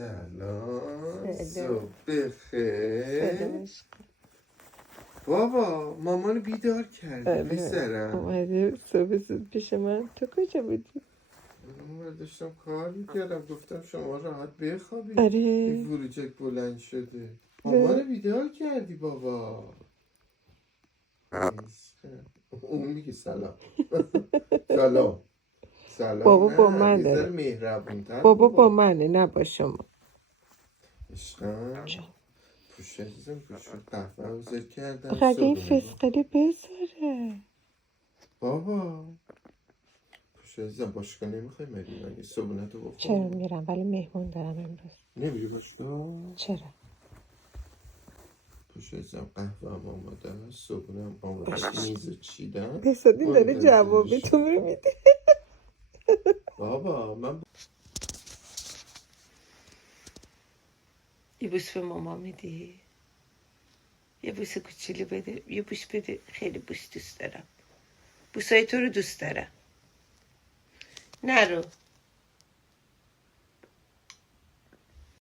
سلام. سلام. صبح بخیر. سلام عشقم. بابا مامانو بیدار کردی پسرم. اومده صبح زود پیش من. تو کجا بودی؟ من داشتم کار میکردم، گفتم شما راحت بخوابی. آره. این فروجک بلند شده. مامانو بیدار کردی بابا. اون میگه سلام. سلام. سلام. بابا با نه منه. یه ذره مهربون‌تر بابا با منه، نه با شما. عشقم پوش عزیزم، پوش قهوه رو زر کردم. آخه اگه این صبحونه فسقلی بذاره. بابا پوش عزیزم، باشگاه نمیخوای بری؟ مگه صبحونه تو بخور؟ چرا میرم ولی مهمون دارم امروز. نمیری باشگاه؟ چرا؟ پوش عزیزم قهوه هم آماده است، صبحونه هم آماده است، میز چیدم. حسادی داره جوابی تو رو میده. بابا من یه بوس به ماما میدی؟ یه بوس کوچولو بده. یه بوس بده. خیلی بوس دوست دارم. بوسای تو رو دوست دارم. نرو.